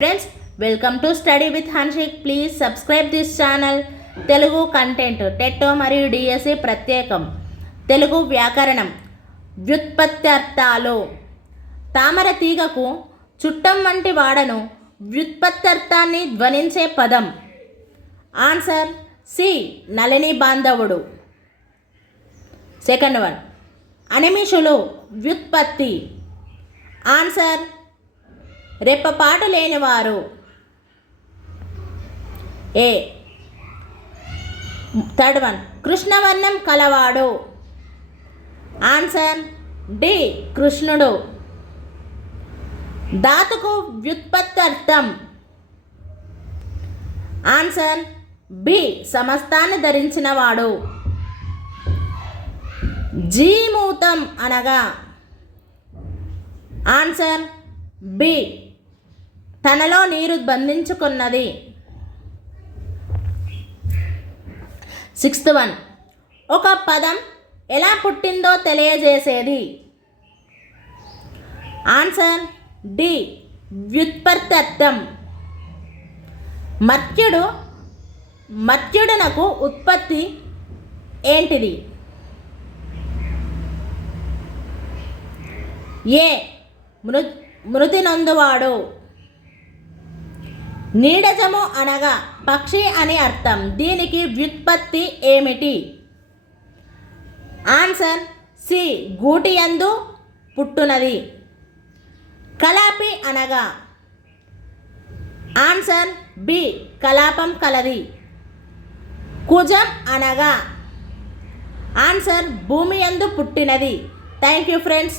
Friends welcome to study with Hanshik please subscribe this channel Telugu content టెట్టో మరియు DSC ప్రత్యేకం. తెలుగు వ్యాకరణం వ్యుత్పత్త్యర్థాలు. తామర తీగకు చుట్టం వంటి వాడను వ్యుత్పత్త్యర్థాన్ని ధ్వనించే పదం. ఆన్సర్ సి నళిని బాంధవుడు. సెకండ్ వన్ అనిమిషులు వ్యుత్పత్తి. ఆన్సర్ రెప్పపాటు లేనివారు ఏ. Third one. కృష్ణవర్ణం కలవాడు. Answer D. కృష్ణుడు. ధాతుకు వ్యుత్పత్తర్థం ఆన్సర్ బి. సమస్తాన్ని ధరించినవాడు. జీమూతం అనగా. Answer B. తనలో నీరు బంధించుకున్నది. సిక్స్త్ వన్ ఒక పదం ఎలా పుట్టిందో తెలియజేసేది. ఆన్సర్ డి వ్యుత్పత్తర్థం మత్యుడు మత్స్యుడునకు ఉత్పత్తి ఏంటిది? ఏ మృ మృతి నొందువాడు. నీడజము అనగా పక్షి అని అర్థం. దీనికి వ్యుత్పత్తి ఏమిటి? Answer C గూటియందు పుట్టునది. కలాపి అనగా ఆన్సర్ బి కలాపం కలది. కుజం అనగా ఆన్సర్ భూమి యందు పుట్టినది. Thank you friends.